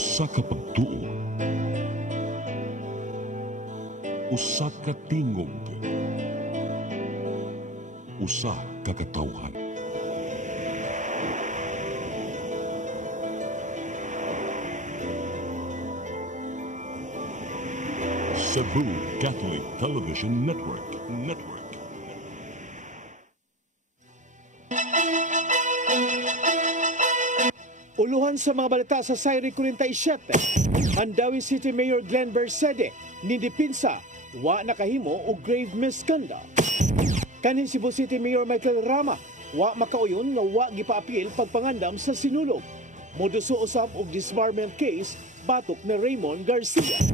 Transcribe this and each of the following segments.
Usa ka pagtuo, usa ka tingog, usa ka katawhan. Cebu Catholic Television Network. Uluhan sa mga balita sa Sayri 47, Mandawi City Mayor Glenn Bersede nindipinsa wa nakahimo og grave misconduct. Kanin Cebu City Mayor Michael Rama wa makauyon nga wa gipaapil pagpangandam sa sinulog. Moduso usab og disbarment case batok na Raymond Garcia.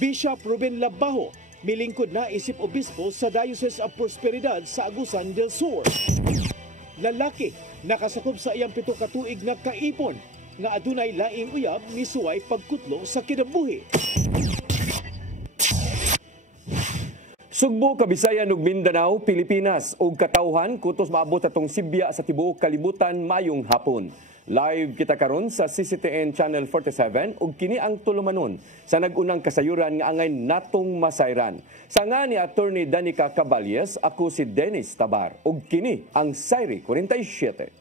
Bishop Ruben Labajo milingkod na isip obispo sa Diocese of Prosperidad sa Agusan del Sur. Lalaki nakasakop sa iyang 7 ka tuig na kaipon nga adunay laing uyab misuway pagkutlo sa kinabuhi. Sugbo, Kabisayan ug Mindanao, Pilipinas ug katawhan kutos maabot atong Sibya sa tibuok kalibutan mayong hapon. Live kita karon sa CCTN Channel 47 ug kini ang tulumanon sa nagunang kasayuran nga angay natong masayran. Sa nga ni Attorney Danica Caballes, ako si Dennis Tabar ug kini ang Sayri 47.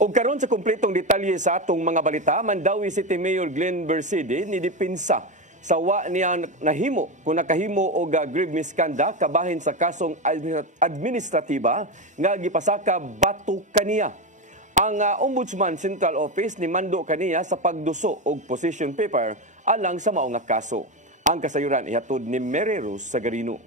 Og karon sa kumpletong detalye sa atong mga balita, Mandawi City Mayor Glenn Bersede nidipinsa sa wa niya nahimo kung nakahimo og grave misconduct kabahin sa kasong administratiba nga gipasaka batok kaniya. Ang Ombudsman Central Office ni mando kaniya sa pagduso og position paper alang sa mao nga kaso. Ang kasayuran ihatod ni Mary Rose Sagarino.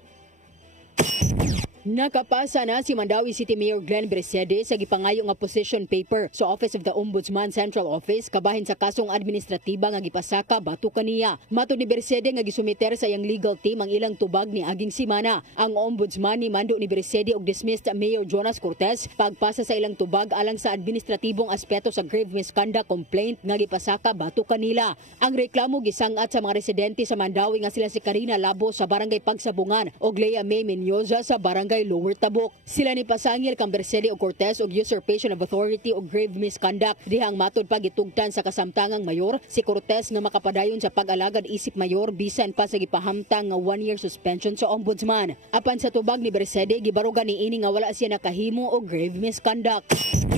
Nakapasa na si Mandawi City Mayor Glenn Bersede sa gipangayo nga position paper sa Office of the Ombudsman Central Office kabahin sa kasong administratiba nga gipasaka batok kaniya. Matod ni Bersede nga gisumiter sa iyang legal team ang ilang tubag ni aging simana. Ang Ombudsman ni mando ni Bersede og dismissed Mayor Jonas Cortez pagpasa sa ilang tubag alang sa administratibong aspeto sa grave misconduct complaint nga gipasaka batok kanila. Ang reklamo gisangat sa mga residente sa Mandawi nga sila si Karina Labo sa Barangay Pagsabungan ug Lea May Menyoza sa Barangay Lower Tabok. Sila ni pasangil kang Bersede o Cortez og usurpation of authority o grave misconduct. Dihang matod pa gitugtan sa kasamtangang mayor si Cortez nga makapadayon sa pag-alagad isip mayor bisan pa sa gipahamtang nga 1-year suspension sa ombudsman. Apan sa tubag ni Bersede gibarugan ni ini nga wala siya nakahimo o grave misconduct.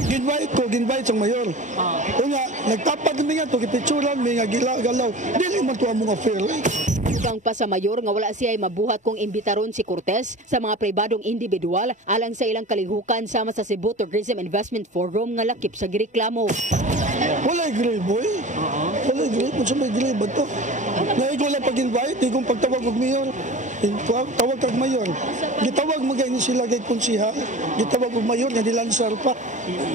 Ginbait sang mayor. Nga nagtapad mi nga to gipicturan mi nga galaw. Dili man to among affair. Dugang pa sa mayor nga wala siya ay mabuhat kung imbitaron si Cortez sa mga pribadong individual alang sa ilang kalihukan sama sa Cebu Tourism Investment Forum nga lakip sa gireklamo. Wala grave boy. Wala grave kung sa may grave ba to? Naigo lang pag-invite, igong pagtawag og mayor. Tawag kag mayor. Gitawag magani sila kay konsiha. Gitawag og mayor nga dilansar pa.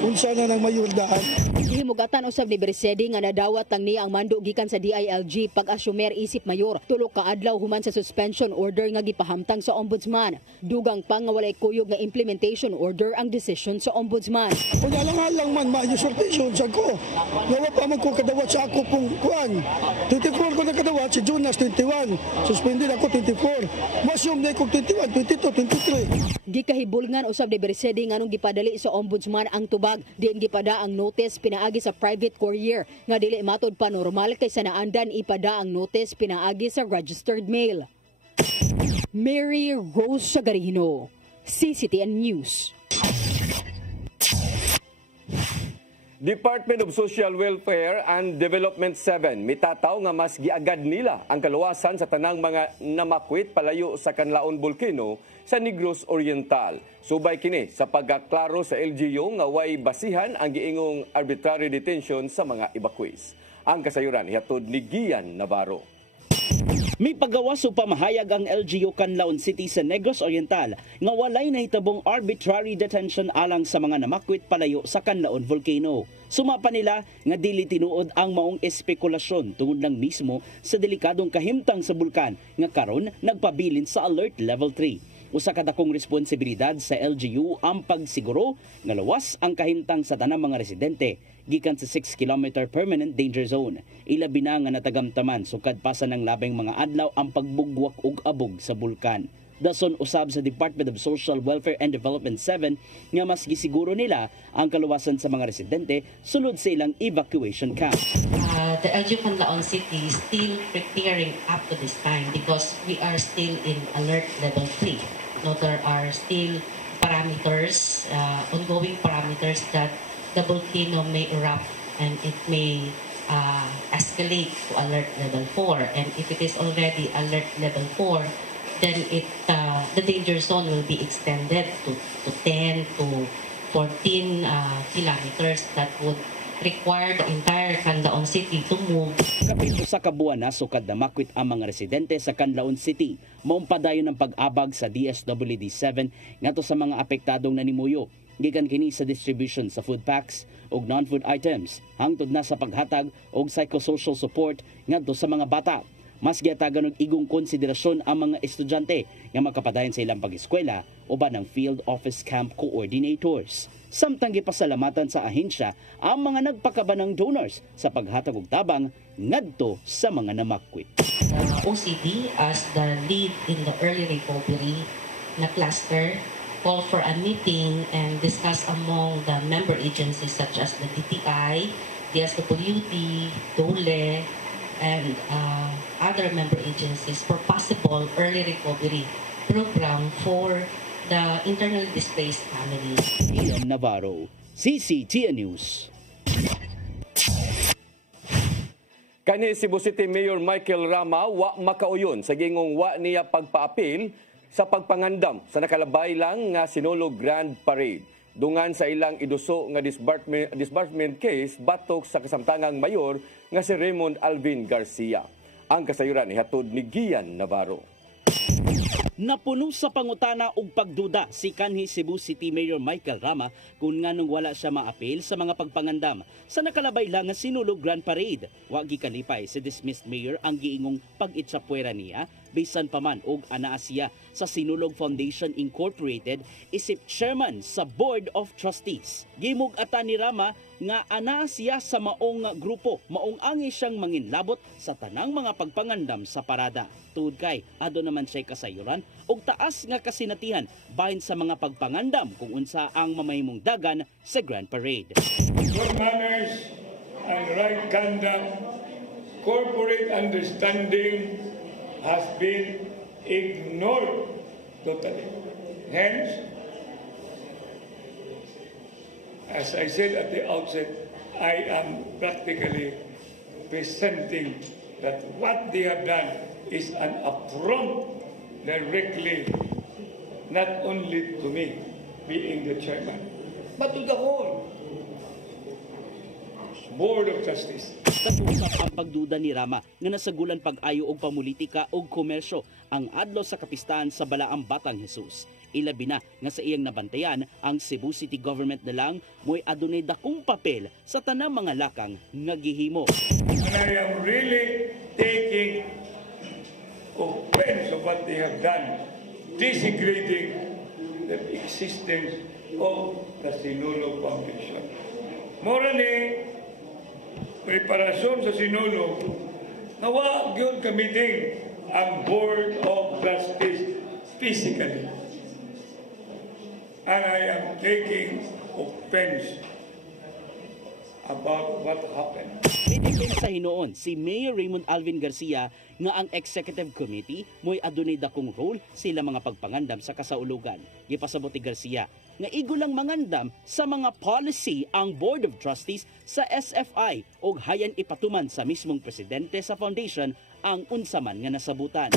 Unsa na nang mayor daan. Himugatan usab ni Bersede nga nadawat lang niya ang mando gikan sa DILG pag-assumer isip mayor. Tulo ka adlaw human sa suspension order nga gipahamtang sa ombudsman. Dugang pa nga walay kuyog nga implementation order ang decision sa ombudsman. Kung alang-alang man ma-usurpation sa ko. Nawa pa man ko kadawat sa ako pong kuan. 24 ko na kadawat si Jonas 21. Suspended ako 24. Masyom na ko 21, 22, 23. Gikahibulngan usab ni Bersede nga nung gipadali sa ombudsman ang tubag. Diin gipada ang notice pinaagi sa private courier nga dili matod pa normal kaysa naandan ipada ang notice pinaagi sa registered mail. Mary Rose Sagarino, CCTN News. Department of Social Welfare and Development 7 mitataw nga mas giagad nila ang kaluwasan sa tanang mga namakwit palayo sa Canlaon Volcano sa Negros Oriental. Subay kini sa pagkaklaro sa LGU nga way basihan ang giingong arbitrary detention sa mga evacuees. Ang kasayuran ihatod ni Gian Navarro. May pagawas o pamahayag ang LGU Canlaon City sa Negros Oriental nga walay nahitabong arbitrary detention alang sa mga namakwit palayo sa Canlaon Volcano. Sumapa nila nga dili tinuod ang maong espekulasyon tungod lang mismo sa delikadong kahimtang sa bulkan nga karon nagpabilin sa Alert Level 3. Usa ka dakong responsibilidad sa LGU ang pagsiguro nga luwas ang kahimtang sa tanang mga residente gikan sa 6-kilometer permanent danger zone. Ilabi na nga natagamtaman sukad pa sa ng labing mga adlaw ang pagbugwak ug abog sa bulkan. Dason usab sa Department of Social Welfare and Development 7 nga mas gisiguro nila ang kaluwasan sa mga residente sulod sa ilang evacuation camp. The LGU Canlaon City is still preparing up to this time because we are still in alert level 3. No, there are still parameters, ongoing parameters that the volcano may erupt and it may escalate to alert level 4. And if it is already alert level 4, then the danger zone will be extended to 10 to 14 kilometers that would require the entire Canlaon City to move. Kapit usa ka buwan na sukad na makwit ang mga residente sa Canlaon City. Maumpadayon ng pag-abag sa DSWD-7 ngadto sa mga apektadong nanimuyo. Gikan kini sa distribution sa food packs ug non-food items hangtod na sa paghatag og psychosocial support ngadto sa mga bata. Mas giatagan og igong konsiderasyon ang mga estudyante nga makapadayon sa ilang pag-eskwela uban ng field office camp coordinators. Samtang gipasalamatan sa ahensya ang mga nagpakabanang donors sa paghatag og tabang ngadto sa mga namakwit. The OCD as the lead in the early recovery na cluster call for a meeting and discuss among the member agencies such as the DTI, DSWD, DOLE, and other member agencies for possible early recovery program for the internally displaced families. Ian Navarro, CCTN News. Kani Cebu City Mayor Michael Rama wa makauyon sa gingong wa niya pagpaapil sa pagpangandam sa nakalabay lang nga Sinulog Grand Parade. Dungan sa ilang iduso nga disbursement case batok sa kasamtangang mayor nga si Raymond Alvin Garcia. Ang kasayuran ihatod ni Gian Navarro. Napuno sa pangutana ug pagduda si kanhi Cebu City Mayor Michael Rama kung nganong wala siya maapil sa mga pagpangandam sa nakalabay lang nga Sinulog Grand Parade. Wa gikalipay si dismissed mayor ang giingong pag-itsapwera niya bisan pa man og anaa siya sa Sinulog Foundation Incorporated isip chairman sa Board of Trustees. Gimug-ata ni Rama nga anaa siya sa maong grupo, maong angi siyang manginlabot sa tanang mga pagpangandam sa parada. Tuod kay ado naman siya kasayuran og taas nga kasinatihan bahin sa mga pagpangandam kung unsa ang mamahimong dagan sa Grand Parade. Good manners and right conduct, corporate understanding has been ignored totally. Hence, as I said at the outset, I am practically presenting that what they have done is an affront directly, not only to me, being the chairman, but to the whole Board of Trustees. Katusap ang pagduda ni Rama nga nasagulan pag-ayo og pamulitika og komersyo ang adlaw sa kapistahan sa Balaang Batang Jesus. Ilabi na nga sa iyang nabantayan ang Cebu City Government na lang mo'y adunay dakong papel sa tanang mga lakang nga gihimo. And I am really taking offense of what they have done, desecrating the existence of the Sinulog Foundation. Morally, preparasyon sa Sinulog, nawa yun kamiting ang Board of Trustees physically. And I am taking offense about what happened. Sa hinoon si Mayor Raymond Alvin Garcia nga ang Executive Committee mo'y adunay dakong role sila mga pagpangandam sa kasaulugan. Gipasabot ni Garcia nga igo lang mangandam sa mga policy ang Board of Trustees sa SFI ug hayan ipatuman sa mismong presidente sa foundation ang unsaman nga nasabutan.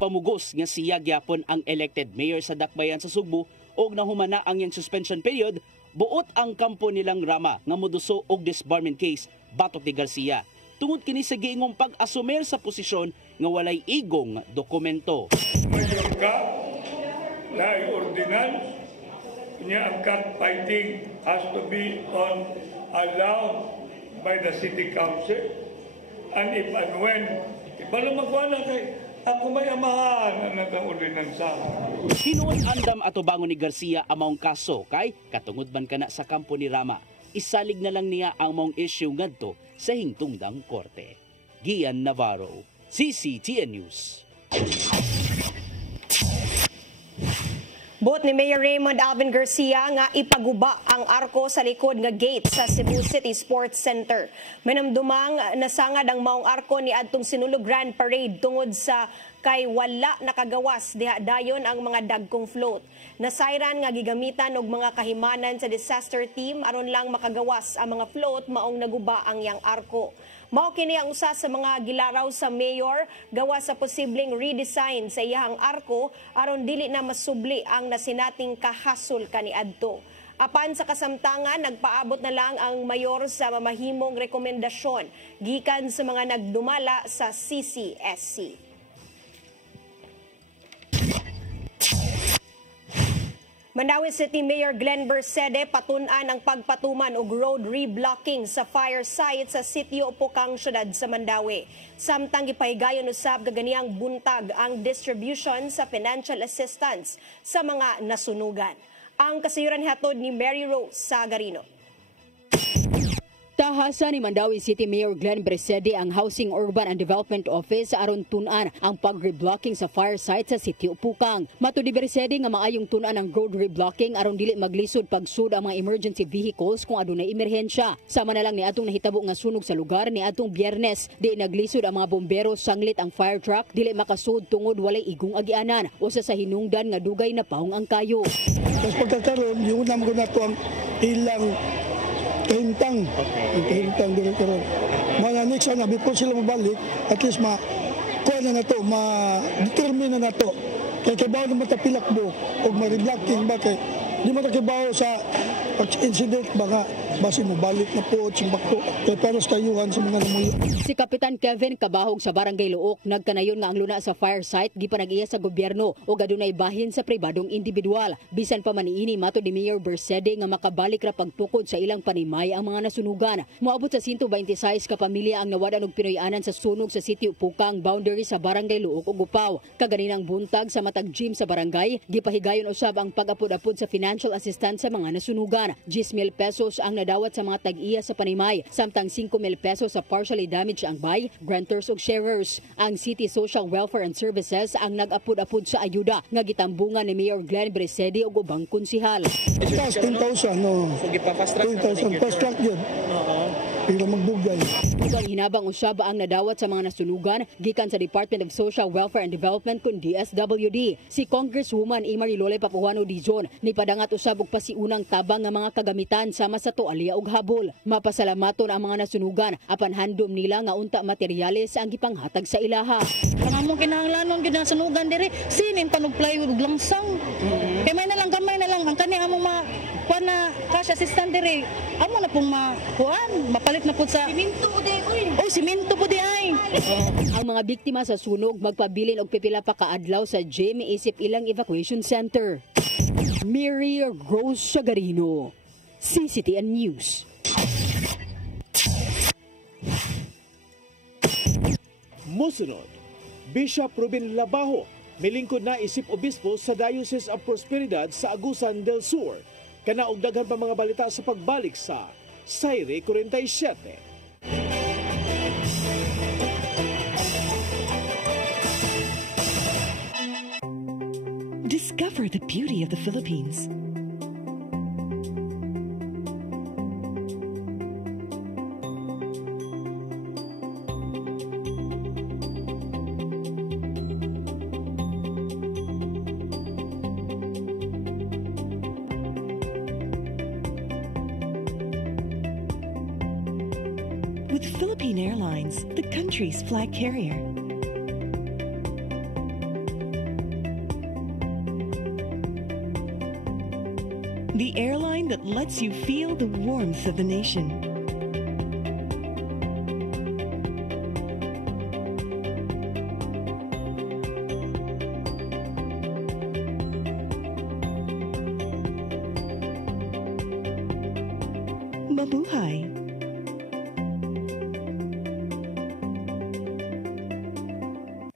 Nagpamugos nga siya gyapon ang elected mayor sa Dakbayan sa Sugbo og nahumana ang iyang suspension period, buot ang kampo nilang Rama nga moduso og disbarment case batok ni Garcia. Tungod kini sa giingong pag-asumer sa posisyon nga walay igong dokumento. Mayor ka, laing ordinance, niya ang cat-fighting has to be allowed by the city council. And if and when, iba lang magwala kay ako may amahan na nag-ordinansa. Hinuon andam ato bangon ni Garcia among kaso kay katungod man kana sa kampo ni Rama. Isalig na lang niya ang mong issue ngadto sa hingtungdang korte. Gian Navarro, CCTN News. Buot ni Mayor Raymond Alvin Garcia nga ipaguba ang arko sa likod nga gate sa Cebu City Sports Center. Manamdumang nasangad ang maong arko ni adtong Sinulog Grand Parade tungod sa kay wala nakagawas diha dayon ang mga dagkong float. Nasayran nga gigamitan og mga kahimanan sa disaster team aron lang makagawas ang mga float maong naguba ang yang arko. Mao kini ang usa sa mga gilaraw sa mayor gawa sa posibleng redesign sa iyang arko aron dili na masubli ang nasinating kahasol kaniadto. Apan sa kasamtangan, nagpaabot na lang ang mayor sa mamahimong rekomendasyon gikan sa mga nagdumala sa CCSC. Mandawi City Mayor Glenn Bersede patun-an ang pagpatuman og road reblocking sa fire site sa sitio Upokang syudad sa Mandawi. Samtang gipahigayon usab kaganiyang buntag ang distribution sa financial assistance sa mga nasunugan. Ang kasayuran hatod ni Mary Rose Sagarino. Tahasa ni Mandawi City Mayor Glenn Bersede ang Housing, Urban and Development Office aron tun-an ang pag-reblocking sa fire site sa sitio Upokang. Matud ni Bersede nga maayong tun-an ang road reblocking aron dili maglisod pagsud ang mga emergency vehicles kung adunay emerhensya. Sama na lang ni atong nahitabo nga sunog sa lugar ni atong Biyernes. Di naglisod ang mga bombero sanglit ang fire truck dili makasud tungod walay igong agianan. Usa sa hinungdan nga dugay na paong ang kayo. Mas pagkakaroon, yung unang ko na to ang ilang kahintang. Ang kahintang doon karoon. Mga next na, before sila mabalik, at least kuha na to, ma-determine na to. Kaya kibaw na matapilakbo o ma-reblocking ba kay di matakibaw sa incident baka basi mo balik na po simbako kay paros kayuhan sa mga namuyo. Si Kapitan Kevin Kabahog sa Barangay Luok nagkanayon nga ang luna sa fire site di pa nag-iya sa gobyerno o gadunay bahin sa pribadong individual. Bisan pa man niini matud ni Mayor Bersede nga makabalik ra pagtukod sa ilang panimay ang mga nasunugan. Moabot sa 126 ka pamilya ang nawadan og Pinoyanan sa sunog sa sitio Upokang boundary sa Barangay Luok ug Upaw. Kaganinang buntag sa matag gym sa barangay gipahigayon usab ang pag-apod-apod sa financial assistance sa mga nasunugan. 10,000 pesos ang nadawat sa mga tag-iya sa panimay, samtang 5,000 pesos sa partially damaged ang bay, grantors ug sharers. Ang City Social Welfare and Services ang nag-apod-apod sa ayuda nga gitambungan ni Mayor Glenn Bersede ug ubang konsihal. 10,000 no. So gipa-fast track 10,000 fast track yun. Pero magbugay. Ang hinabang usab ang nadawat sa mga nasunugan gikan sa Department of Social Welfare and Development kun DSWD. Si Congresswoman Imari Lolay Papuano Dijon ni padangat usab og pasiunang tabang nga mga kagamitan sama sa tualya ug habol. Mapasalamaton ang mga nasunugan apan handom nila nga unta materyales ang gipanghatag sa ilaha. Kanamong kinahanglanon gyud ang sunugan diri sinin panog plywood ug langsang. Kay may na lang gamay na lang ang kani amo kuan na cash assistant diri. Amo na pong mapalit na pud sa Siminto po di oy. Oh, siminto po di ay. Ang mga biktima sa sunog magpabilin og pipila pa kaadlaw sa gym isip ilang evacuation center. Mary Rose Sagarino, CCTN News. Musunod, Bishop Ruben Labajo, milingkod na isip obispo sa Diocese of Prosperidad sa Agusan del Sur. Kanaog daghan pa mga balita sa pagbalik sa Sayre 47. Discover the beauty of the Philippines. With Philippine Airlines, the country's flag carrier. that lets you feel the warmth of the nation. Mabuhay!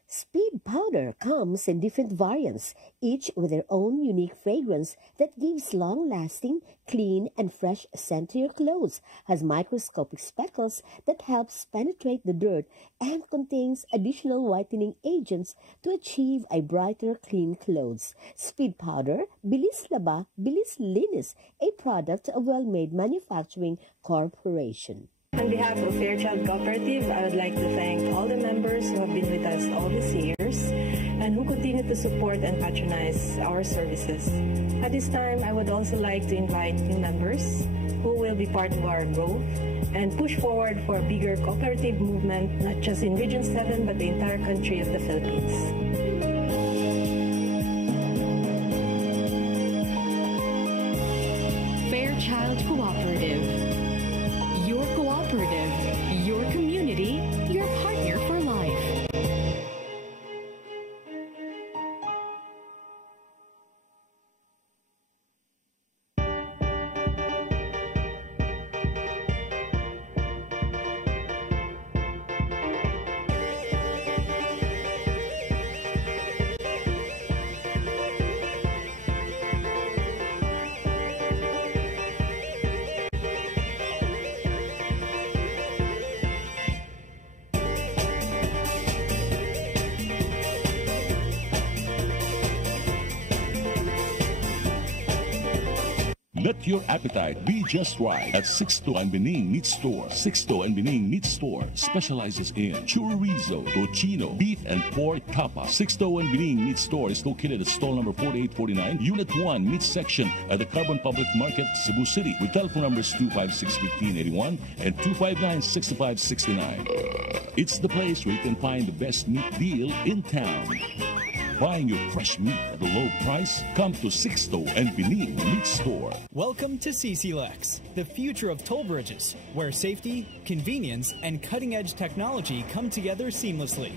Speed powder comes in different variants, each with their own unique fragrance that gives long-lasting, clean, and fresh scent to your clothes, has microscopic speckles that helps penetrate the dirt, and contains additional whitening agents to achieve a brighter, clean clothes. Speed powder, Bilis Laba, Bilis Linis, a product of Well-Made Manufacturing Corporation. On behalf of Fairchild Cooperative, I would like to thank all the members who have been with us all these years and who continue to support and patronize our services. At this time, I would also like to invite new members who will be part of our growth and push forward for a bigger cooperative movement, not just in Region 7, but the entire country of the Philippines. Fairchild Cooperative. Your cooperative, your community, your partner for life. Let your appetite be just right at Sixto and Bening Meat Store. Sixto and Bening Meat Store specializes in chorizo, tocino, beef, and pork tapa. Sixto and Bening Meat Store is located at stall number 4849, Unit 1, Meat Section at the Carbon Public Market, Cebu City, with telephone numbers 256-1581 and 259-6569. It's the place where you can find the best meat deal in town. Buying your fresh meat at a low price? Come to Sixto and Bening Meat Store. Welcome to CC Lex, the future of toll bridges, where safety, convenience, and cutting-edge technology come together seamlessly.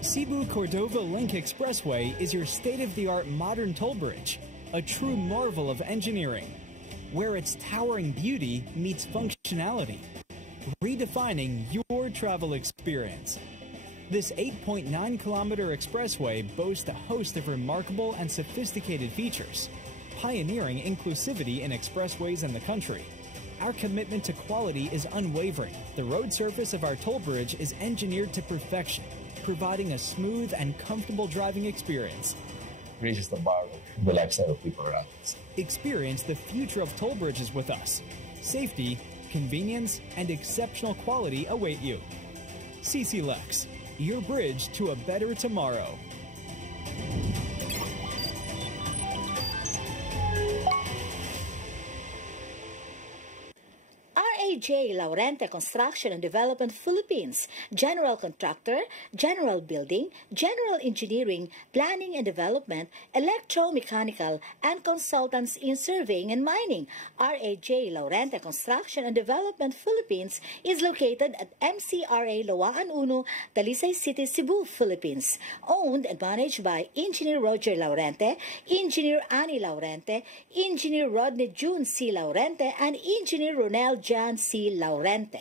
Cebu-Cordova Link Expressway is your state-of-the-art modern toll bridge, a true marvel of engineering, where its towering beauty meets functionality, redefining your travel experience. This 8.9-kilometer expressway boasts a host of remarkable and sophisticated features, pioneering inclusivity in expressways in the country. Our commitment to quality is unwavering. The road surface of our toll bridge is engineered to perfection, providing a smooth and comfortable driving experience. Raises the bar of the lifestyle of people around us. Experience the future of toll bridges with us. Safety, convenience, and exceptional quality await you. CC Lex, your bridge to a better tomorrow. RAJ Laurente Construction and Development Philippines, General Contractor, General Building, General Engineering, Planning and Development, Electromechanical, and Consultants in Surveying and Mining. RAJ Laurente Construction and Development Philippines is located at MCRA Lawaan Uno, Talisay City, Cebu, Philippines. Owned and managed by Engineer Roger Laurente, Engineer Annie Laurente, Engineer Rodney June C. Laurente, and Engineer Ronel Jan C. Laurente.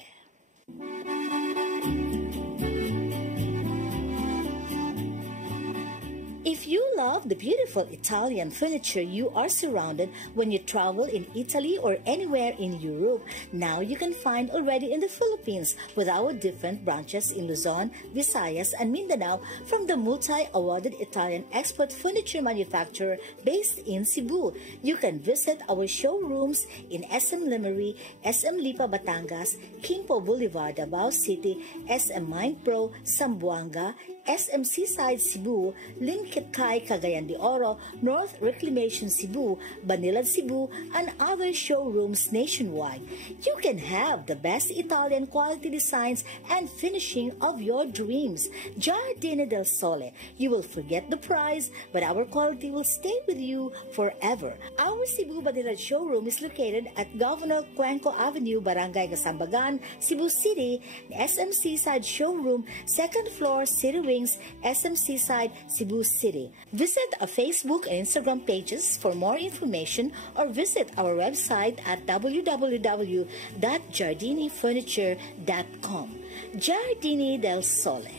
If you love the beautiful Italian furniture you are surrounded when you travel in Italy or anywhere in Europe, now you can find already in the Philippines with our different branches in Luzon, Visayas, and Mindanao from the multi-awarded Italian export furniture manufacturer based in Cebu. You can visit our showrooms in SM Limery, SM Lipa Batangas, Kimpo Boulevard, Davao City, SM Mind Pro, Zamboanga, SM Seaside Cebu, Linkitay Cagayan de Oro, North Reclamation Cebu, Banilad Cebu, and other showrooms nationwide. You can have the best Italian quality designs and finishing of your dreams. Giardini del Sole. You will forget the price, but our quality will stay with you forever. Our Cebu Banilad showroom is located at Governor Cuenco Avenue, Barangay Gasambagan, Cebu City. The SM Seaside Showroom, 2nd floor, City Wings, SM Seaside, Cebu City. Visit our Facebook and Instagram pages for more information or visit our website at www.giardinifurniture.com. Giardini del Sole.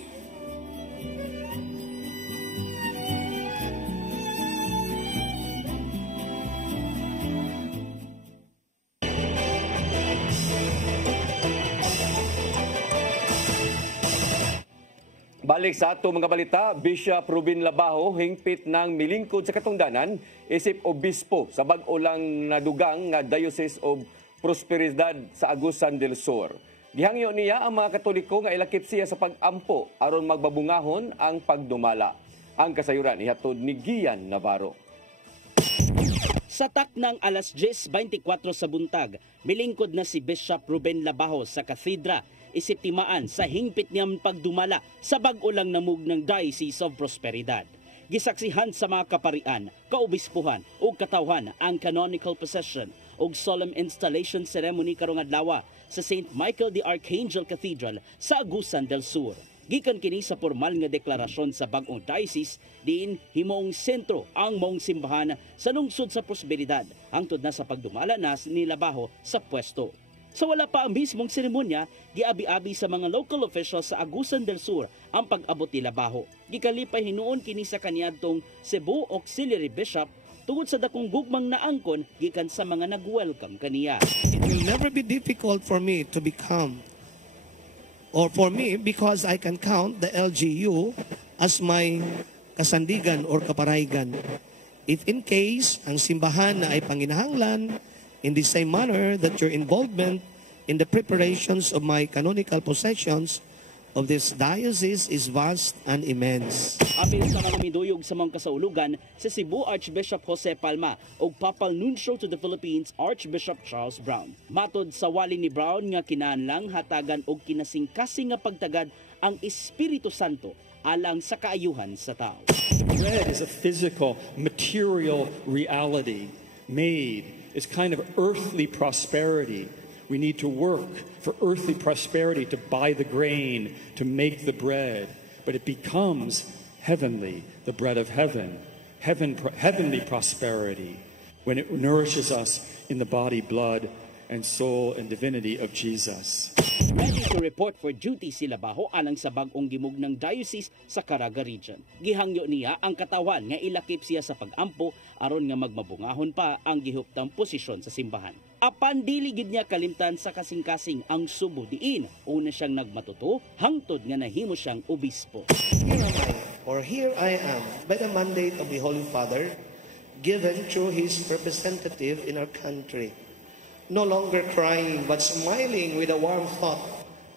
Balik sa ato mga balita, Bishop Ruben Labajo hingpit ng milingkod sa katungdanan isip obispo sa bag-o lang nadugang nga Diocese of Prosperidad sa Agusan del Sur. Gihangyo niya ang mga Katoliko nga ilakip siya sa pag-ampo aron magbabungahon ang pagdumala. Ang kasayuran ihatod ni Gian Navarro. Sa taknang alas 10:24 sa buntag, milingkod na si Bishop Ruben Labajo sa kathedra isip timaan sa hingpit niyang pagdumala sa bag-o lang namug ng Diocese of Prosperidad. Gisaksihan sa mga kaparian, kaobispuhan ug katawhan ang canonical procession ug solemn installation ceremony karong adlaw sa St. Michael the Archangel Cathedral sa Agusan del Sur. Gikan kini sa formal nga deklarasyon sa bag-ong diocese diin himoong sentro ang maong simbahan sa lungsod sa Prosperidad hangtod na sa pagdumala na ni Labajo sa pwesto. Sa wala pa ang mismong seremonya, giabi-abi sa mga local officials sa Agusan del Sur ang pag-abot ni Labajo. Gikalipay hinuon kini sa kaniadtong Cebu Auxiliary Bishop tungod sa dakong gugmang naangkon gikan sa mga nag-welcome kaniya. It will never be difficult for me to become, or for me because I can count the LGU as my kasandigan or kaparaygan. If in case ang simbahan na ay panginahanglan, in the same manner that your involvement in the preparations of my canonical possessions of this diocese is vast and immense. Apil sa mga miduyog sa mga kasaulugan sa Cebu Archbishop Jose Palma o Papal Nuncio to the Philippines Archbishop Charles Brown. Matod sa wali ni Brown nga kinahanglang hatagan og kinasingkasing nga pagtagad ang Espiritu Santo alang sa kaayuhan sa tao. Bread is a physical, material reality made. It's kind of earthly prosperity. We need to work for earthly prosperity to buy the grain, to make the bread. But it becomes heavenly, the bread of heaven, heavenly prosperity, when it nourishes us in the body, blood, and soul and divinity of Jesus. Ready to report for duty si Labajo alang sa bag-ong gimug ng diocese sa Caraga Region. Gihangyo niya ang katawan nga ilakip siya sa pag-ampo aron nga magmabungahon pa ang gihuptang posisyon sa simbahan. Apan dili gid niya kalimtan sa kasing-kasing ang Subo diin una siyang nagmatuto hangtod nga nahimo siyang obispo. Here I am by the mandate of the Holy Father given through his representative in our country. No longer crying but smiling with a warm thought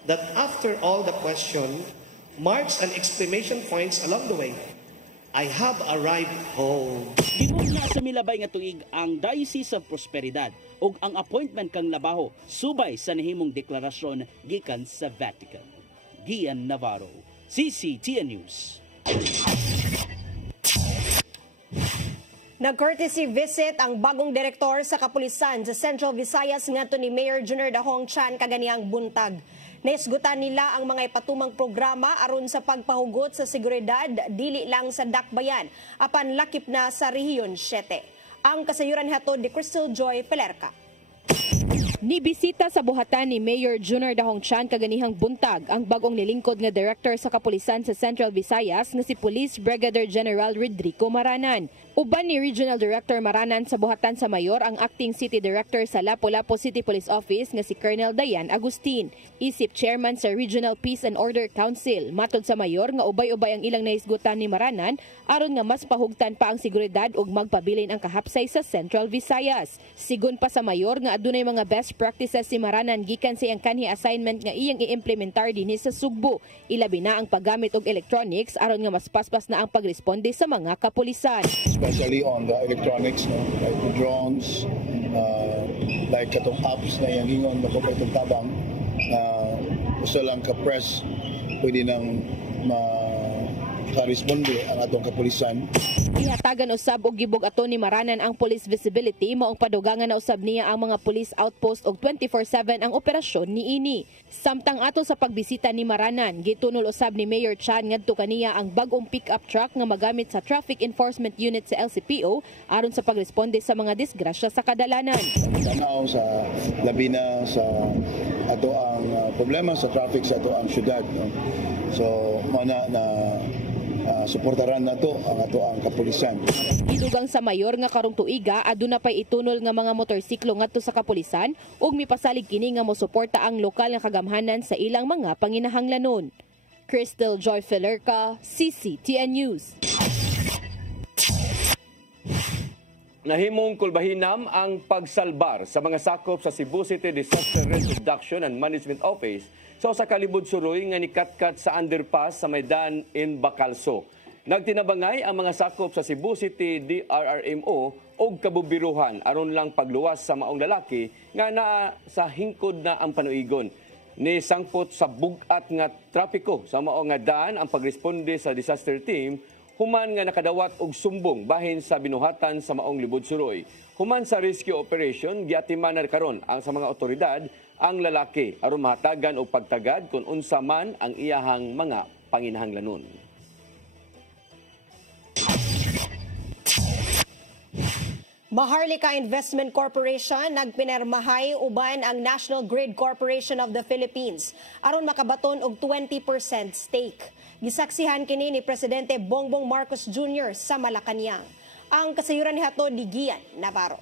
that after all the question, marks and exclamation points along the way, I have arrived home. Gimug na sa milabay nga tuig ang Diocese of Prosperidad ug ang appointment kang Labajo subay sa nahimong deklarasyon gikan sa Vatican. Gian Navarro, CCTN News. Nag-courtesy visit ang bagong direktor sa kapulisan sa Central Visayas ngadto ni Mayor Junior Dahong Chan kaganihang buntag. Naisgutan nila ang mga ipatumang programa aron sa pagpahugot sa seguridad dili lang sa Dakbayan apan lakip na sa Rehiyon 7. Ang kasayuran hatod ni Crystal Joy Pelerca. Nibisita sa buhatan ni Mayor Junior Dahong Chan kaganihang buntag ang bagong nilingkod nga director sa kapulisan sa Central Visayas nga si Police Brigadier General Rodrigo Maranan. Uban ni Regional Director Maranan sa buhatan sa Mayor ang Acting City Director sa Lapu-Lapu City Police Office nga si Colonel Dayan Agustin. Isip Chairman sa Regional Peace and Order Council. Matod sa Mayor nga ubay-ubay ang ilang naisgutan ni Maranan aron nga mas pahugtan pa ang seguridad ug magpabilin ang kahapsay sa Central Visayas. Sigun pa sa Mayor nga adunay mga best practices si Maranan gikan sa iyang kanhi assignment nga iyang i-implementar dinhi sa Sugbo. Ilabi na ang paggamit og electronics aron nga mas paspas na ang pagresponde sa mga kapulisan. Especially on the electronics, no? Like the drones, like katong apps na yung hingon na po itong tabang na gusto lang ka-press, pwede nang makaresponde ang atong kapulisan. Ihatagan usab og gibog ato ni Maranan ang police visibility maong padugangan na usab niya ang mga police outpost og 24/7 ang operasyon niini. Samtang ato sa pagbisita ni Maranan, gitunol usab ni Mayor Chan ngadto kaniya ang bag-ong pick-up truck nga magamit sa Traffic Enforcement Unit sa LCPO aron sa pagresponde sa mga disgrasya sa kadalanan. Tanaw sa labi na sa ato ang problema sa traffic sa ato ang syudad, no? So mana na suportaran nato ang ato ang kapulisan. Idugang sa Mayor nga karong tuiga aduna pay itunol nga mga motorsiklo ngadto sa kapulisan ug mipasalig kini nga mosuporta ang lokal nga kagamhanan sa ilang mga panginahanglanon. Crystal Joy Felerca, CCTN News. Nahimong kulbahinam ang pagsalbar sa mga sakop sa Cebu City Disaster Risk Reduction and Management Office sa usa ka libod suroy nga nikatkat sa underpass sa Maydan in Bacalso. Nagtinabangay ang mga sakop sa Cebu City DRRMO og kabubiruhan aron lang pagluwas sa maong lalaki nga naa sa hingkod na ang panuigon. Ni sangpot sa bugat nga trapiko sa maong nga daan ang pagresponde sa disaster team human nga nakadawat og sumbong bahin sa binuhatan sa maong libod suroy. Human sa rescue operation, giatiman na karon ang sa mga otoridad ang lalaki aron mahatagan og pagtagad kung unsa man ang iyahang mga panginahanglanon. Maharlika Investment Corporation nagpinirmahay uban ang National Grid Corporation of the Philippines aron makabaton og 20% stake. Gisaksihan kini ni Presidente Bongbong Marcos Jr. sa Malacañang. Ang kasayuran ni hatod ni Gian Navarro.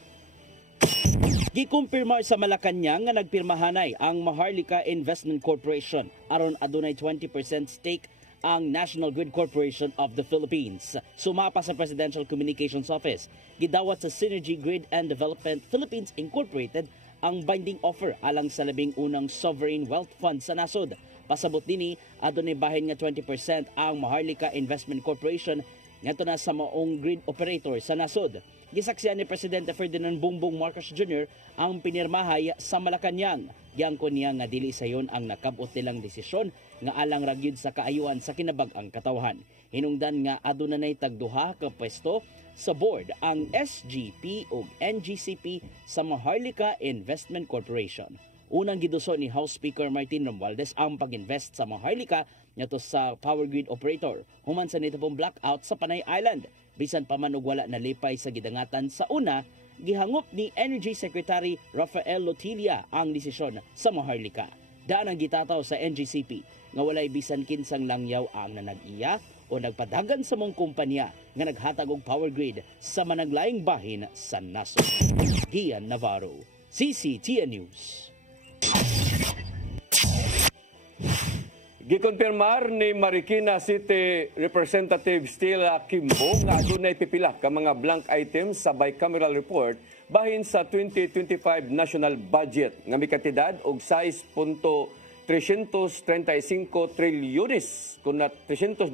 Gikumpirmar sa Malacañang nga nagpirmahanay ang Maharlika Investment Corporation aron adunay 20% stake ang National Grid Corporation of the Philippines. Sumapa sa Presidential Communications Office, gidawat sa Synergy Grid and Development Philippines Incorporated ang binding offer alang sa labing unang sovereign wealth fund sa nasod. Pasabot dini adunay bahin nga 20% ang Maharlika Investment Corporation ngadto na sa maong grid operator sa nasod. Gisaksihan ni Presidente Ferdinand Bongbong Marcos Jr. ang pinirmahay sa Malacañang. Giangkon niya nga dili sayon ang nakabot nilang desisyon nga alang ragyud sa kaayuan sa kinabag-ang katawhan. Hinungdan nga aduna nay tagduha ka pwesto sa board ang SGP ug NGCP sa Maharlika Investment Corporation. Unang giduso ni House Speaker Martin Romualdez ang pag-invest sa Maharlika ngadto sa power grid operator human sa nitapong blackout sa Panay Island. Bisan pa man og wala nalipay sa gidangatan sa una, gihangop ni Energy Secretary Rafael Lotilla ang desisyon sa Maharlika. Daan ang gitataw sa NGCP nga walay bisan kinsang langyaw ang nanag-iya o nagpadagan sa mong kumpanya nga naghatag og power grid sa managlaing bahin sa nasod. Gian Navarro, CCTN News. Gikonfirmar ni Marikina City Representative Stella Kimbo nga adunay pipila ka mga blank items sa bicameral report bahin sa 2025 national budget nga mikatidad og 6.335 trilyones kun na 325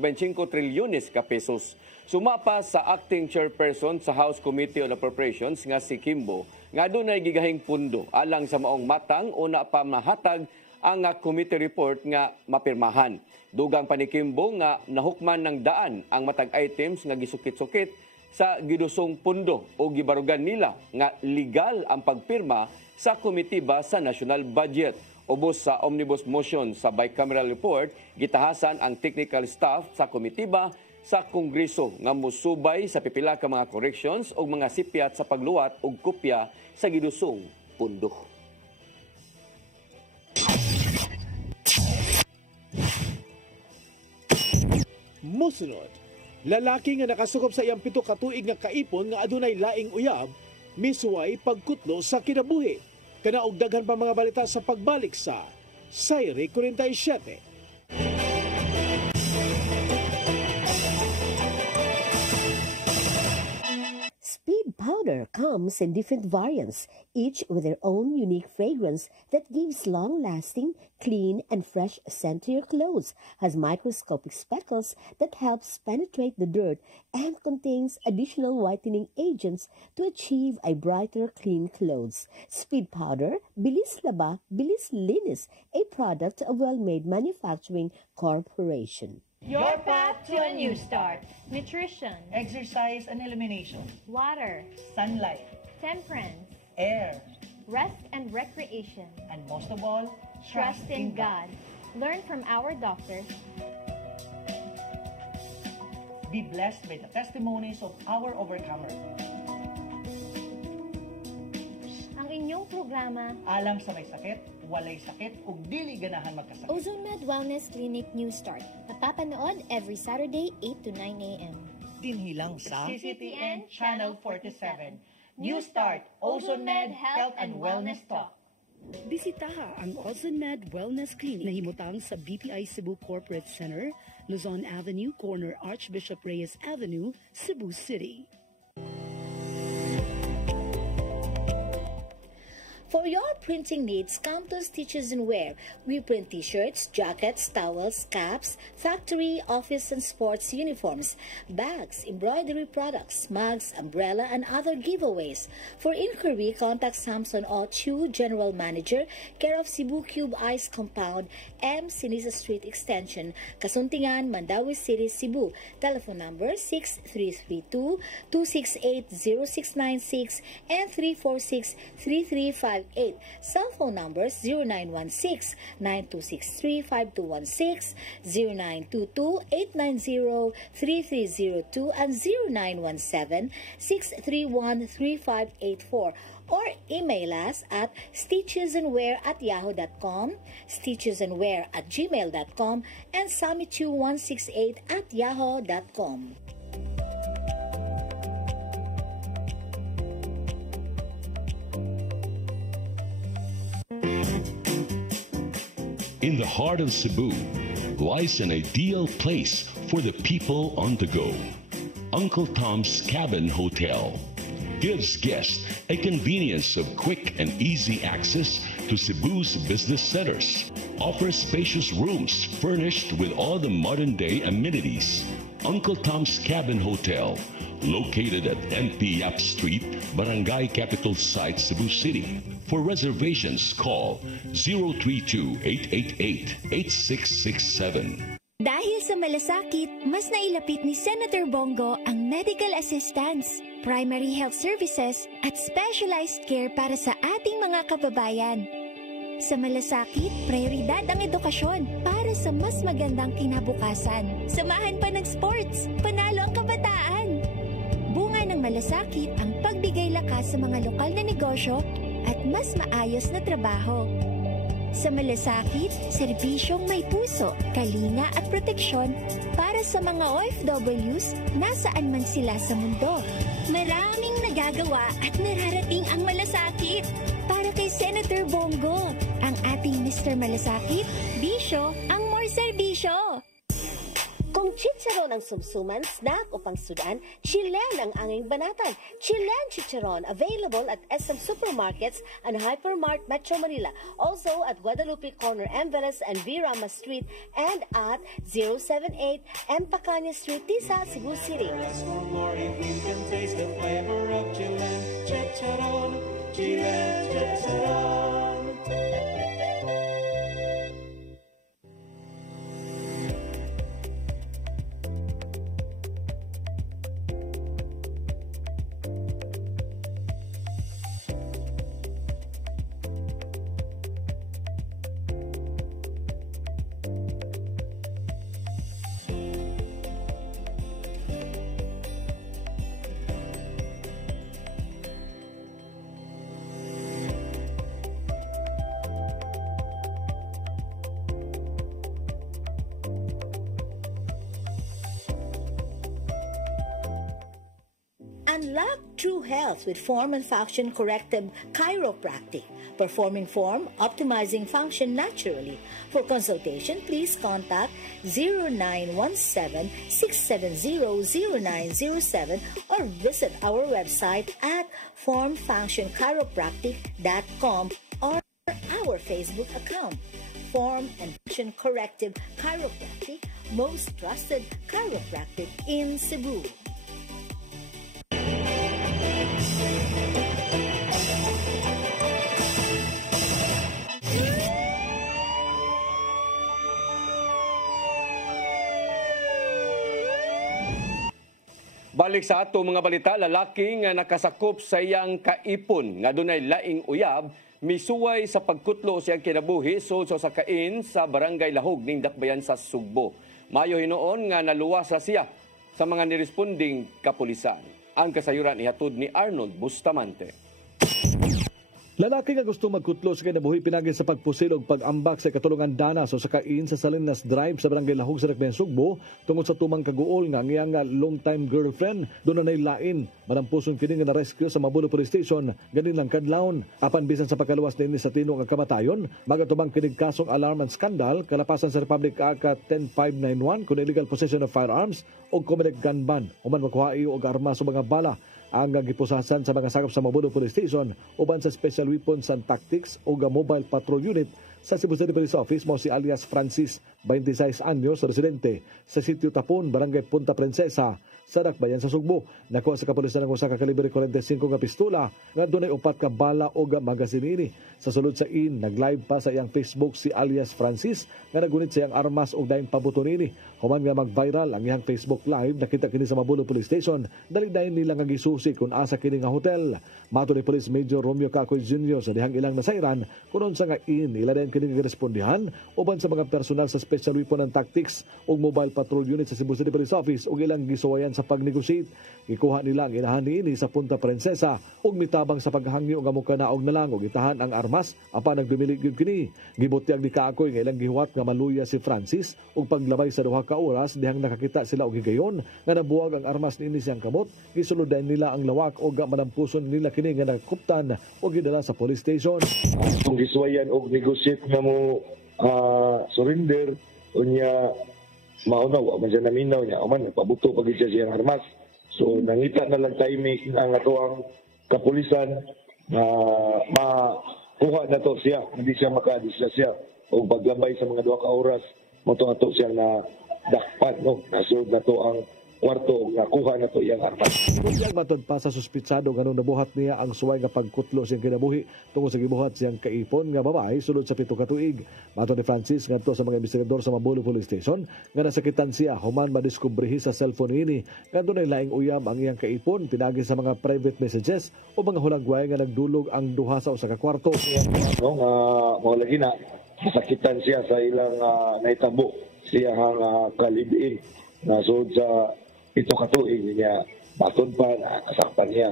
trilyones ka pesos. Sumapa sa acting chairperson sa House Committee on Appropriations nga si Kimbo nga adunay gigahing pundo alang sa maong matang una pa mahatag ang committee report nga mapirmahan. Dugang pa ni Kimbo nga nahukman ng daan ang matag items nga gisukit-sukit sa gidusong pundo o gibarugan nila nga legal ang pagpirma sa komitiba sa national budget. Ubos sa omnibus motion sa bicameral report, gitahasan ang technical staff sa komitiba sa Kongreso nga musubay sa pipila ka mga corrections o mga sipyat sa pagluwat og kopya sa gidusong pundo. Musunod Lalaki nga nakasukop sa iyang 7 ka tuig nga kaipon nga adunay laing uyab, misuway pagkutlo sa kinabuhi. Kana og daghan pa mga balita sa pagbalik sa Sayri 47. Speed powder comes in different variants, each with their own unique fragrance that gives long-lasting, clean, and fresh scent to your clothes, has microscopic speckles that helps penetrate the dirt, and contains additional whitening agents to achieve a brighter, clean clothes. Speed powder, Bilis Laba, Bilis Linis, a product of Well-Made Manufacturing Corporation. Your path to a new start. Nutrition. Exercise and elimination. Water. Sunlight. Temperance. Air. Rest and recreation. And most of all, Trust in God. Learn from our doctors. Be blessed by the testimonies of our overcomers. Ang inyong programa, Alam sa may sakit, walay sakit, ug dili ganahan magkasakit. OzoneMed Wellness Clinic New Start. Napapanood every Saturday, 8 to 9 a.m. Dinhilang sa CCTN Channel 47. New Start, OzoneMed Health and Wellness Talk. Bisitaha ang OzoneMed Wellness Clinic na himutang sa BPI Cebu Corporate Center, Luzon Avenue, corner Archbishop Reyes Avenue, Cebu City. For your printing needs, come to Stitches and Wear. We print t-shirts, jackets, towels, caps, factory, office, and sports uniforms, bags, embroidery products, mugs, umbrella, and other giveaways. For inquiry, contact Samson O. Chu, General Manager, care of Cebu Cube Ice Compound, M. Sinisa Street Extension, Kasuntingan, Mandawi City, Cebu. Telephone number 6332-268-0696 and 346-3358. Cell phone numbers 0916-9263-5216, 0922-890-3302, and 0917-631-3584. Or email us at stitchesandwear@yahoo.com, stitchesandwear@gmail.com, and samichu168@yahoo.com. In the heart of Cebu lies an ideal place for the people on the go. Uncle Tom's Cabin Hotel gives guests a convenience of quick and easy access to Cebu's business centers. Offers spacious rooms furnished with all the modern-day amenities. Uncle Tom's Cabin Hotel, located at MP Yap Street, Barangay Capital Site, Cebu City. For reservations, call 032-888-8667. Dahil sa malasakit, mas nailapit ni Senator Bongo ang medical assistance, primary health services at specialized care para sa ating mga kababayan. Sa malasakit, prioridad ang edukasyon para sa mas magandang kinabukasan. Samahan pa ng sports, panalo ang kabataan. Bunga ng malasakit ang pagbigay lakas sa mga lokal na negosyo at mas maayos na trabaho. Sa malasakit, serbisyong may puso, kalinga at proteksyon para sa mga OFWs nasaan man sila sa mundo. Maraming nagagawa at nararating ang malasakit. Para kay Senator Bongo, ang ating Mr. Malasakit, bisyo ang more serbisyo. Kung chicharon ang sumsuman, snack o pangsudan, Chilen ang anging banatan. Chilen Chicharon, available at SM Supermarkets and Hypermart Metro Manila. Also at Guadalupe Corner, Emveles and V. Rama Street, and at 078 Empacanya Street, Tisa, Cebu City. Unlock true health with form and function corrective chiropractic. Performing form, optimizing function naturally. For consultation, please contact 0917-670-0907 or visit our website at formfunctionchiropractic.com or our Facebook account. Form and Function Corrective Chiropractic, most trusted chiropractic in Cebu. Balik sa ato mga balita, lalaki nga nakasakop sa iyang kaipon nga dunay laing uyab, misuway sa pagkutlo siyang kinabuhi sulso sa kain sa barangay Lahog ning Dakbayan sa Sugbo. Mayo hinoon nga naluwasa siya sa mga niresponding kapulisan. Ang kasayuran ihatod ni Arnold Bustamante. Lalaki nga gusto magkutlo sa kinabuhi pinagi sa pagpusil og pag-ambak sa katulungan danas o sa kain sa Salinas Drive sa barangay Lahog sa Dakbayan Sugbo tungod sa tumang kaguol nga ngiyang long-time girlfriend doon na lain. Madampusong kini nga na-rescue sa Mabulo Police Station ganin lang kadlawon. Apan bisan sa pagkaluwas dinhi sa tino nga kamatayon, magatubang kining kasong alarm and scandal kalapasan sa Republic Act 10591 kun illegal possession of firearms o community gun ban human makuha og armas o mga bala. Ang gipusasan sa mga sakop sa Mabulo Police Station uban sa Special Weapons and Tactics o Mobile Patrol Unit sa Cebu City Police Office mo si alias Francis, 26 anyos, residente sa Sitio Tapon, Barangay Punta Princesa sa Dakbayan sa Sugbo. Nakuha sa kapulisan ng usa ka kalibre 45 nga pistola nga dunay 4 ka bala o magazine ini. Sa sulod sa nag-live pa sa iyang Facebook si alias Francis nga nagunit sa iyang armas og daing pabuton ini. Human nga mag-viral ang iyang Facebook live, nakita kini sa Mabulo Police Station, dali-dayon nila nga gisusi kung asa kini nga hotel. Mato ni Police Major Romeo Cacoy Jr. sa dihang ilang nasairan kunon sa nga ila dayon kini nga respondihan uban sa mga personal sa Special Weapon and Tactics o Mobile Patrol Unit sa Cebu City Police Office ug ilang gisuwayan sa pag-negotiate. Ikuha nila ang inahan niini sa Punta Princesa ug mitabang sa paghangyo nga mukanaog na lang ug itahan ang armas apan nagdumili gyud kini. Gibutyag ni Cacoy nga ilang gihuwat nga maluya si Francis ug paglabay sa duha ka oras dihang nakakita sila og higayon nga nabuwag ang armas niini siyang kamot. Gisuludan nila ang lawak ug madampuson nila kini nga nakuptan ug gidala sa police station. Kung giswayan og negotiate nga mo surrender unya mauna wa man siya naminaw niya man pabuto pag siya siyang armas. So nangita na lang timing ang atoang kapulisan na makuha na to siya, hindi siya makadisgrasya o paglabay sa mga 2 ka oras mo to ato siya na dakpan no nasud na to ang kwarto nakuha na to iyang armas. Butyag matod pa sa suspitsado ganun nabuhat niya ang suway nga pagkutlo siyang kinabuhi tungod sa gibuhat siyang kaipon nga babae sulod sa 7 ka tuig. Matod ni Francis ngadto sa mga investigador sa Mabulo Police Station nga nasakitan siya human madiskubrihi sa cellphone ini nga dunay laing uyab ang iyang kaipon pinagi sa mga private messages o mga hulagway nga nagdulog ang duha sa usa ka kwarto. No nga mo lagi na nasakitan siya sa ilang naitabo siya hang kalibin nasud sa 7 ka tuig niya batod pa nasaktan niya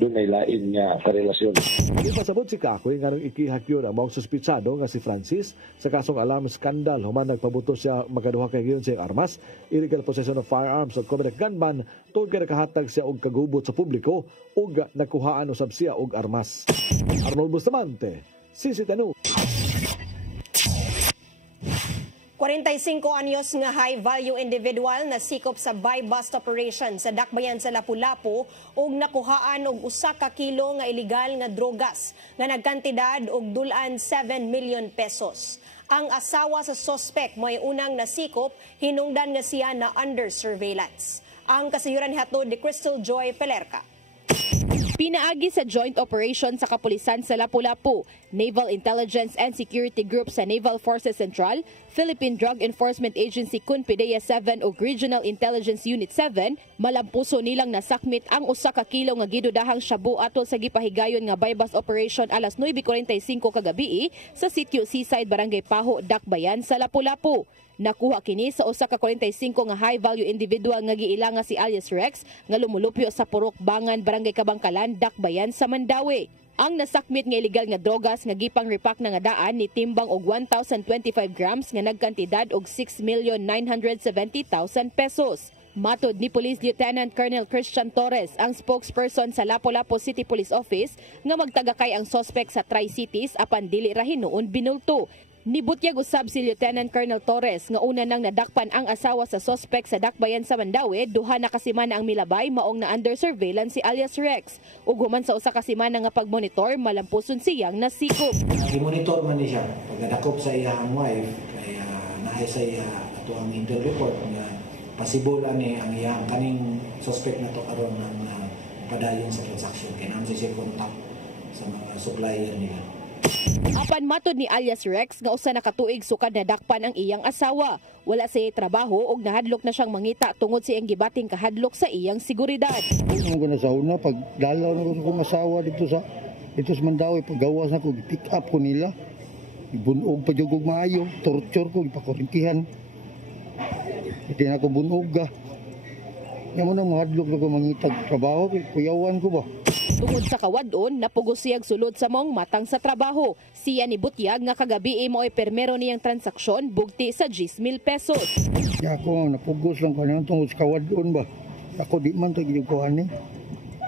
doon ay lain niya karelasyon. Ipasabot si Cacoy nga nang ikihakyon ang mga suspitsado nga si Francis sa kasong alarm scandal human nagpabuto siya magaduha kay giyon siyang armas, illegal possession of firearms ug community gun ban tungod kay nakahatag siya og kagubot sa publiko ug nakuhaan usab siya og armas. Arnold Bustamante, CCTV. 45 anyos nga high-value individual na sikop sa buy-bust operation sa Dakbayan sa Lapu-Lapu ug nakuhaan og 1 ka kilo nga illegal nga drogas nga nagkantidad og dulan 7 million pesos. Ang asawa sa suspect mo'y unang nasikop, hinungdan nga siya na under surveillance. Ang kasayuran hatod ni Crystal Joy Pelerca. Pinaagi sa joint operation sa kapulisan sa Lapu-Lapu, Naval Intelligence and Security Group sa Naval Forces Central, Philippine Drug Enforcement Agency CUNPIDEA 7 ug Regional Intelligence Unit 7, malampuso nilang nasakmit ang 1 ka kilo nga gidudahang shabu atol sa gipahigayon nga buy-bust operation alas 9:45 kagabi sa sitio Seaside, Barangay Paho, Dakbayan sa Lapu-Lapu. Nakuha kini sa 1 ka 45 nga high-value individual nga giila nga si alias Rex nga lumulupyo sa Purok Bangan, Barangay Kabangkalan, Dakbayan sa Mandawi. Ang nasakmit nga illegal nga drogas nga gipang repack na nga daan ni timbang og 1,025 grams nga nagkantidad og 6,970,000 pesos. Matod ni Police Lieutenant Colonel Christian Torres, ang spokesperson sa Lapu-Lapu City Police Office, nga magtagakay ang suspect sa Tri-Cities apan dili ra hinuon binulto. Nibutyag usab si Lieutenant Colonel Torres nga una nang nadakpan ang asawa sa suspect sa Dakbayan sa Mandaue, duha na kasimana ang milabay maong na under surveillance si alias Rex. Ug human sa usa ka semana nga pagmonitor, malampuson siyang nasikop. I-monitor man ni siya pagdakop sa iyang wife kay naay sa iya ato ang intel report nga possible ani ang iyang kaning suspect na to aron ng padayon sa transaction kay naman siya contact sa mga supplier nila. Apan matod ni alias Rex nga usa na katuig sukad na dakpan ang iyang asawa. Wala siya trabaho ug nahadlok na siyang mangita tungod sa iyang gibating kahadlok sa iyang seguridad. Ang guna sa una pag dalaw na ko kong asawa dito sa Mandaue, paggawas na ko pick up ko nila. Ibunog pa jud og maayo, torture ko ipakorintihan. Hindi na ko bunog ga. Nga mo na mahadlok na ko mangitag trabaho, kuyawan ko ba? Tungod sa kawadon, napugos siyang sulod sa mong matang sa trabaho. Siya ni Butyag nga kagabi mo ay permero niyang transaksyon bugti sa 10,000 pesos. Kaya ako napugos lang ko na tungod sa kawadon ba? Ako di man tagig ko ani.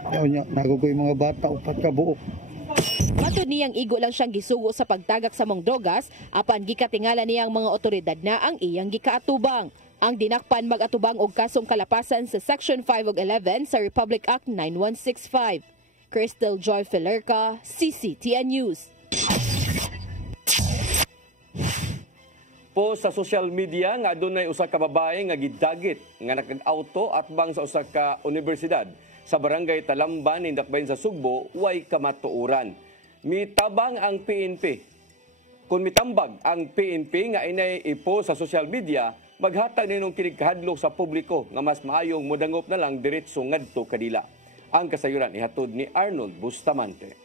Kaya nagugoy mga bata upat ka buok. Matod niyang igo lang siyang gisugo sa pagtagak sa mong drogas, apan gikatingala niyang mga otoridad na ang iyang gikaatubang. Ang dinakpan mag-atubang og kasong kalapasan sa Section 5 ug 11 sa Republic Act 9165. Crystal Joy Filerca, CCTN News. Po sa social media nga adunay usa ka babae nga gidagit nga nakag-auto at bang sa usa ka universidad sa barangay Talamban, Dakbayan sa Sugbo, way kamatuoran. Mitabang ang PNP. Kung mitambag ang PNP nga inay ipo sa social media, maghatag ninong kinikahadlok sa publiko nga mas maayong mudangop na lang diretso ngadto kadila. Ang kasayuran ihatod ni Arnold Bustamante.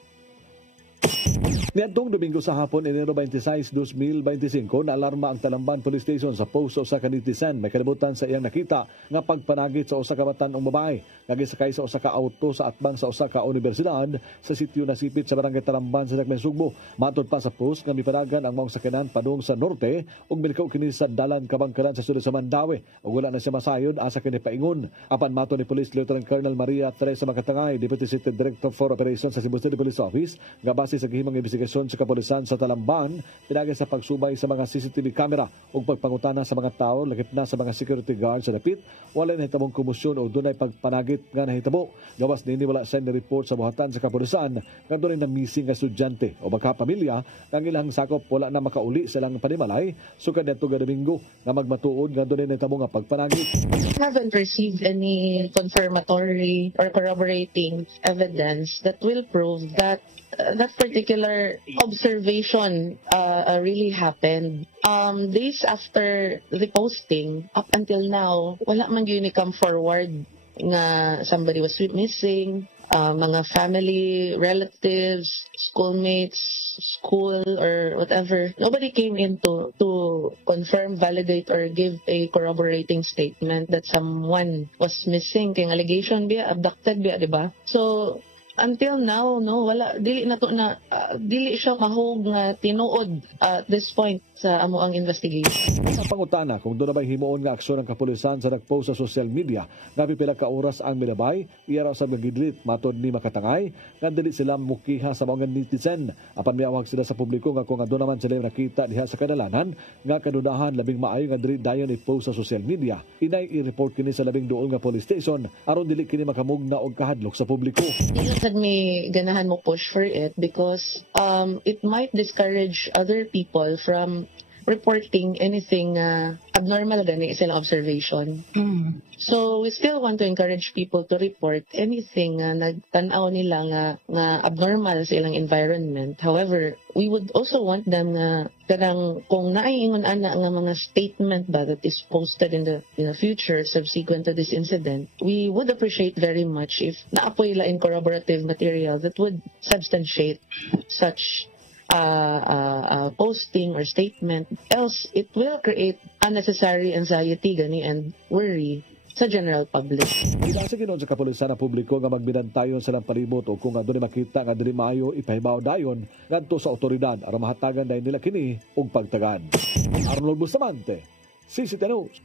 Niadtong Domingo sa hapon, Enero 26, 2025, naalarma ang Talamban Police Station sa post sa usa ka netizen. May kalibutan sa iyang nakita nga pagpanagit sa usa ka batan-ong babae. Nagisakay sa usa ka auto sa atbang sa usa ka universidad sa sitio na sipit sa barangay Talamban sa Dakbayan Sugbo. Matod pa sa post nga mipanagan ang maong sakyanan padung sa norte ug milikaw kini sa dalan kabangkaran sa sudod sa Mandaue ug wala na siya masayod asa kini paingon. Apan matod ni Police Lieutenant Colonel Maria Teresa Makatangay, Deputy City Director for Operations sa Cebu City Police Office, nga base sa gihimong investigasyon sa kapulisan sa Talamban, pinagay sa pagsubay sa mga CCTV camera ug pagpangutana sa mga tao lakip na sa mga security guards sa dapit, wala na hitabong kumusyon o dunay pagpanagit nga nahitabo. Gawas nini wala sa report sa buhatan sa kapulisan nga dunay na missing nga estudyante o magkapamilya nga ilang sakop wala na makauli sa ilang panimalay sukad adto nga Domingo nga magmatuod nga dunay nahitabo nga pagpanagit. Haven't received any confirmatory or corroborating evidence that will prove that that particular observation really happened. Days after the posting, up until now, wala man yun come forward nga somebody was missing, mga family, relatives, schoolmates, school, or whatever. Nobody came in to confirm, validate, or give a corroborating statement that someone was missing. Kaya allegation biya, abducted biya, diba? So, until now, no, wala, dili na to na, dili siya mahog nga tinuod at this point sa amo ang investigation. Sa pangutana kung doon na ba'y himuon nga aksyon ng kapulisan sa nagpost sa social media nga pipila ka oras ang milabay, iyaraw sa magidlit matod ni Makatangay nga dili sila mukiha sa mga netizen. Apan miawag sila sa publiko nga kung doon naman sila nakita diha sa kadalanan nga kadudahan labing maayo nga dili dayon i-post sa social media. Inay i-report kini sa labing duol nga police station aron dili kini makamugna og kahadlok sa publiko. Ilad mi ganahan mo push for it because it might discourage other people from reporting anything abnormal gani silang observation. So we still want to encourage people to report anything nagtanaw nila nga abnormal sa ilang environment. However, we would also want them karang kung naiingon ana nga mga statement ba that is posted in the future subsequent to this incident, we would appreciate very much if naapoy la in corroborative material that would substantiate such posting or statement. Else, it will create unnecessary anxiety gani and worry sa general public. Ilasa ginon sa kapulisan na publiko nga magbidantayon silang palibot o kung doon makita nga dili maayo ipahibaw dayon ngadto sa otoridad aron mahatagan dayon nila kini og pagtagad. Arnold Bustamante, CCTN News.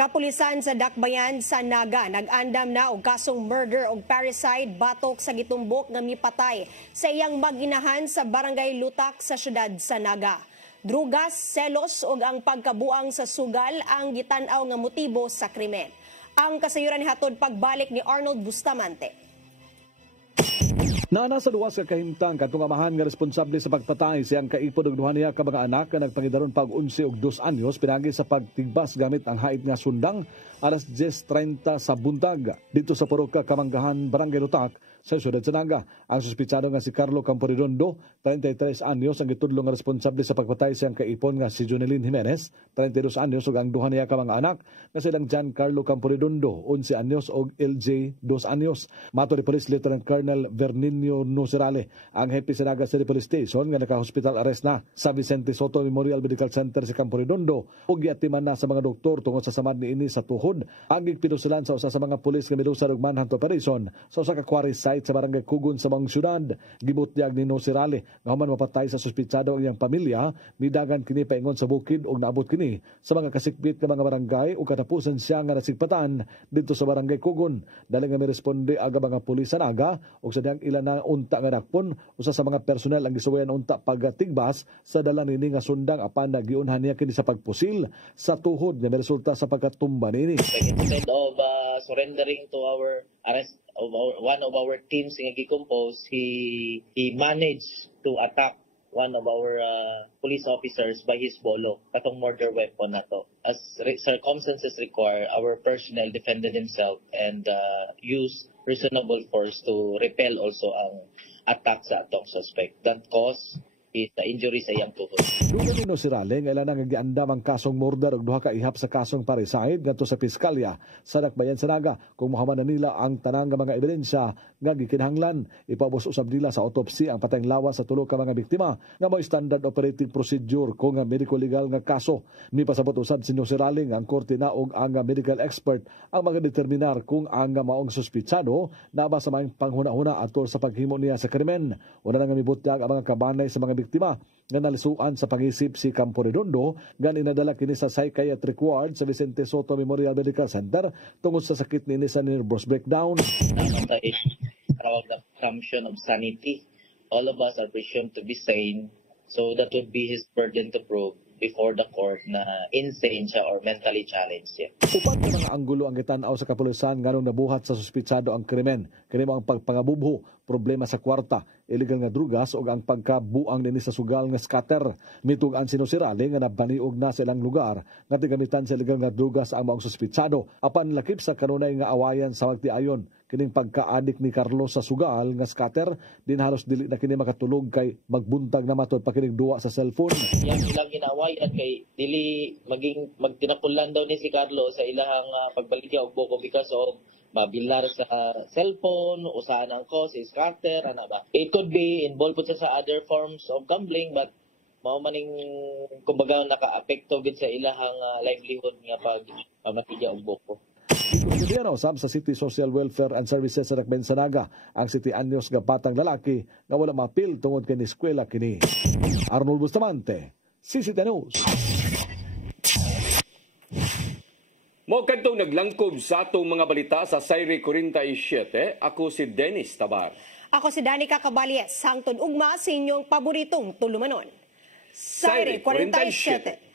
Kapulisan sa Dakbayan sa Naga nag-andam na og kasong murder og parricide batok sa gitumbok nga mipatay sa iyang mag-inahan sa barangay Lutak sa syudad sa Naga. Drugas, selos ug ang pagkabuang sa sugal ang gitan-aw nga motibo sa krimen. Ang kasayuran ni hatod pagbalik ni Arnold Bustamante. Naana sa duwas ka kahimtang katong amahan nga responsable sa pagpatay siyang kaipod og duha niya ka mga anak nga nagpangidaron pag 11 og 2 anyos pinagi sa pagtigbas gamit ang hait nga sundang alas 10:30 sa buntag dito sa Poroka, Kamanggahan, Barangay Lutak sa syudad sa Naga. Ang suspitsado nga si Carlo Camporedondo, 33 anyos, ang gitudlo nga responsable sa pagpatay siyang kaipon nga si Jonelyn Jimenez, 32 anyos, ug ang duha niya ka mga anak nga silang Giancarlo Camporedondo, 11 anyos, ug LJ, 2 anyos. Mato ni Police Lieutenant Colonel Verninio Nocerale, ang hepe sa Naga City Police Station nga naka-hospital arrest na sa Vicente Soto Memorial Medical Center si Camporedondo ug giatiman na sa mga doktor tungod sa samad niini sa tuhod. Ang gigpinusulan sa usa sa mga pulis nga milusan og manhunt operation sa usa ka quarry site sa Barangay Kugon sa Mang Syudad. Gibutyag ni Nocerale nga human mapatay sa suspitsado ang iyang pamilya, midagan kini paingon sa bukid ug naabot kini sa mga kasikbit nga mga barangay ug katapusan siya nga nasigpatan dito sa Barangay Kugon. Dali nga miresponde aga mga pulis sa Naga ug sa diyang ilan na unta nga dakpon, usa sa mga personel ang gisuwayan unta pagtigbas sa dala nini nga sundang apan nagiunhan niya kini sa pagpusil sa tuhod nga resulta sa pagkatumba nini. Instead of surrendering to our arrest of one of our teams nga gi-compose, he managed to attack one of our police officers by his bolo, katong murder weapon nato. As circumstances require, our personnel defended himself and used reasonable force to repel also ang attack sa atong suspect. That caused his injury sa iyang tuhod. Dugan ni Nocerale nga ilan ang giandam ang kasong murder ug duha ka ihap sa kasong parricide ngadto sa piskalya sa Dakbayan sa Naga kung mahuman na nila ang tanang nga mga ebidensya nga gikinahanglan. Ipabos usab nila sa autopsy ang patayng lawas sa tulo ka mga biktima nga may standard operating procedure kung medical legal nga kaso. Mipasabot usab si Nocerale nga ang korte na og ang medical expert ang magadeterminar kung ang maong suspitsado na ba sa maayong panghuna-huna atol sa paghimo niya sa krimen. Una nga mibutyag ang mga kabanay sa mga biktima nga nalisuan sa pangisip si Camporedondo nga inadala kini sa psychiatric ward sa Vicente Soto Memorial Medical Center tungod sa sakit ni sa nervous breakdown. The presumption of sanity. All of us are presumed to be sane, so that would be his burden to prove before the court na insane siya or mentally challenged siya. Upat ka mga anggulo ang gitanaw sa kapulisan nganong nabuhat sa suspitsado ang krimen. Kini mo ang pagpangabubho, problema sa kwarta, illegal nga drugas o ang pagkabuang nini sa sugal nga scatter. Mitugan si Nocerale nga nabaniog na sa ilang lugar nga tigamitan sa illegal nga drugas ang maong suspitsado. Apan lakip sa kanunay nga awayan sa magtiayon. Kining pagka-adik ni Carlos sa sugal nga scatter, din halos dili na kini makatulog kay magbuntag na matod pa kining duwa sa cellphone. Yang ilang ginawayan kay dili magtinapulan daw ni si Carlos sa ilahang pagbaligya og boko because of mabilar sa cellphone, usahan ang cause, scatter, ana ba. It could be involved po sa other forms of gambling, but mao maning kumbaga naka-apekto gid sa ilahang livelihood nga pag matigya og boko. Ikusudiyan usab sa City Social Welfare and Services sa Dakbayan sa Naga ang 7 anyos nga batang lalaki nga wala mapil tungod kay eskwela kini. Arnold Bustamante, CCTV News. Mo kadtong naglangkob sa atong mga balita sa Sayre 47, ako si Dennis Tabar. Ako si Danica Caballes, hangtod ugma sa inyong paboritong tulumanon. Sayre 47.